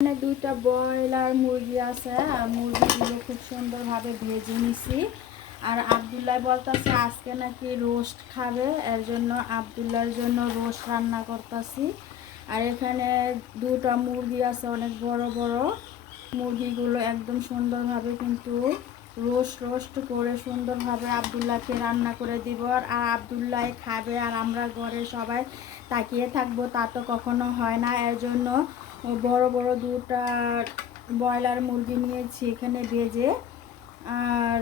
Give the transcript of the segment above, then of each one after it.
এখানে দুইটা ব্রয়লার মুরগি আছে, আর মুরগিগুলো খুব সুন্দরভাবে ভেজে নিছি। আর আবদুল্লাহ বলতেছে আজকে নাকি রোস্ট খাবে, এর জন্য আবদুল্লার জন্য রোস্ট রান্না করতেছি। আর এখানে দুটা মুরগি আছে, অনেক বড় বড়। মুরগিগুলো একদম সুন্দরভাবে কিন্তু রোস্ট রোস্ট করে সুন্দরভাবে আবদুল্লাহকে রান্না করে দিব। আর আবদুল্লাহ খাবে, আর আমরা ঘরে সবাই তাকিয়ে থাকব, তা তো কখনো হয় না। এর জন্য বড় বড় দুটা ব্রয়লার মুরগি নিয়েছি এখানে ভেজে। আর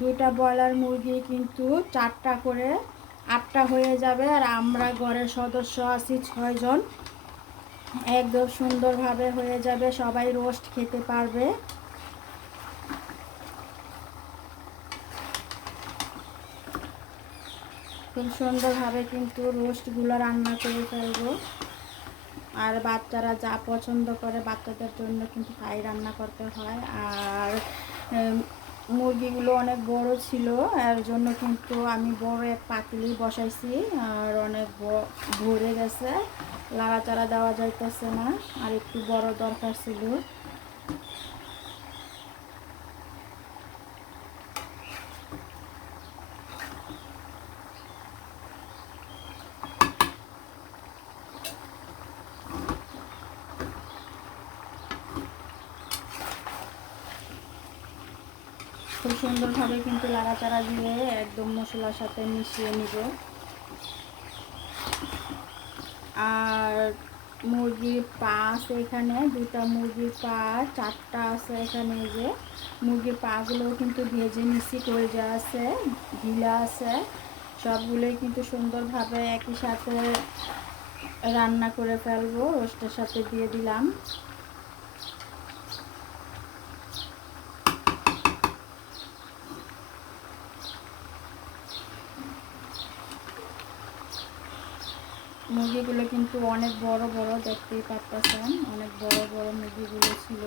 দুইটা ব্রয়লার মুরগি কিন্তু চারটা করে আটটা হয়ে যাবে আর আমরা ঘরের সদস্য আছি ছয়জন। একদম সুন্দরভাবে হয়ে যাবে, সবাই রোস্ট খেতে পারবে। খুব সুন্দরভাবে কিন্তু রোস্টগুলো রান্না করে ফেলব। আর বাচ্চারা যা পছন্দ করে বাচ্চাদের জন্য কিন্তু তাই রান্না করতে হয়। আর মুরগিগুলো অনেক বড় ছিল, এর জন্য কিন্তু আমি বড় এক পাতিলি বসাইছি, আর অনেক ভরে গেছে। লাড়াচাড়া দেওয়া যাইতেছে না, আর একটু বড় দরকার ছিল। খুব সুন্দরভাবে কিন্তু লাড়াচাড়া দিয়ে একদম মশলার সাথে মিশিয়ে নিব। আর মুরগির পা আছে এখানে দুটা মুরগির পা, চারটা আছে এখানে যে। মুরগির পাগুলোও কিন্তু ভেজে মিশি যা আছে ঢিলা আছে, সবগুলোই কিন্তু সুন্দরভাবে একই সাথে রান্না করে ফেলব। রোস্টের সাথে দিয়ে দিলাম। মুরগিগুলো কিন্তু অনেক বড় বড় দেখতেই পাচ্ছেন অনেক বড় বড় মুরগিগুলো ছিল।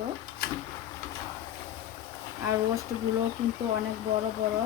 আর রোস্টগুলো কিন্তু অনেক বড় বড়।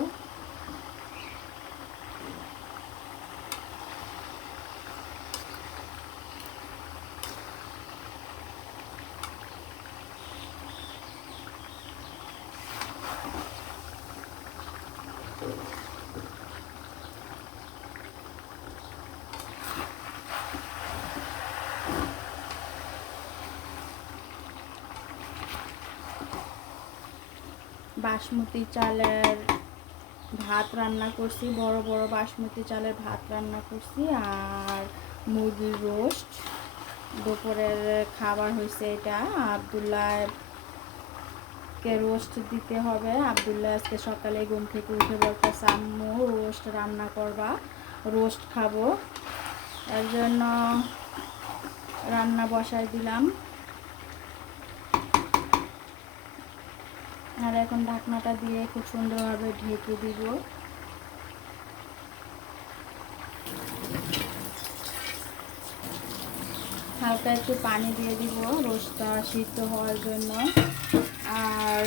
বাসমতি চালের ভাত রান্না করছি, বড় বড় বাসমতি চালের ভাত রান্না করছি আর মুরগির রোস্ট। দুপুরের খাবার হয়েছে এটা আবদুল্লাহ কে রোস্ট দিতে হবে। আবদুল্লাহ আজকে সকালে ঘুম থেকে উঠে বলতেছে, আম্মু, রোস্ট রান্না করবা, রোস্ট খাব। এর জন্য রান্না বসাই দিলাম আর এখন ঢাকনাটা দিয়ে খুব সুন্দরভাবে ঢেকে দিব। হালকা একটু পানি দিয়ে দিব, রোস্টটা সিদ্ধ হওয়ার জন্য। আর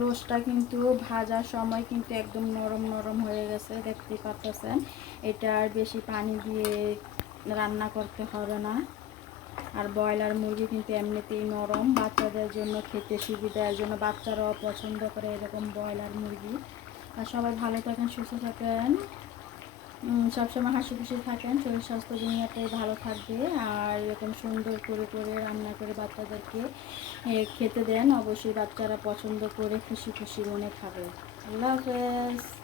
রোস্টটা কিন্তু ভাজার সময় কিন্তু একদম নরম নরম হয়ে গেছে দেখতে পাচ্ছেন। এটা আর বেশি পানি দিয়ে রান্না করতে হবে না। আর ব্রয়লার মুরগি কিন্তু এমনিতেই নরম। বাচ্চাদের জন্য খেতে সুবিধা, এর জন্য বাচ্চারাও পছন্দ করে এরকম ব্রয়লার মুরগি। আর সবাই ভালো থাকেন, সুস্থ থাকেন। সবসময় হাসি খুশি থাকেন, শরীর স্বাস্থ্য দুনিয়াটাই ভালো থাকবে। আর এরকম সুন্দর করে করে রান্না করে বাচ্চাদেরকে খেতে দেন। অবশ্যই বাচ্চারা পছন্দ করে, খুশি খুশি মনে খাবে। আল্লাহ হাফেজ।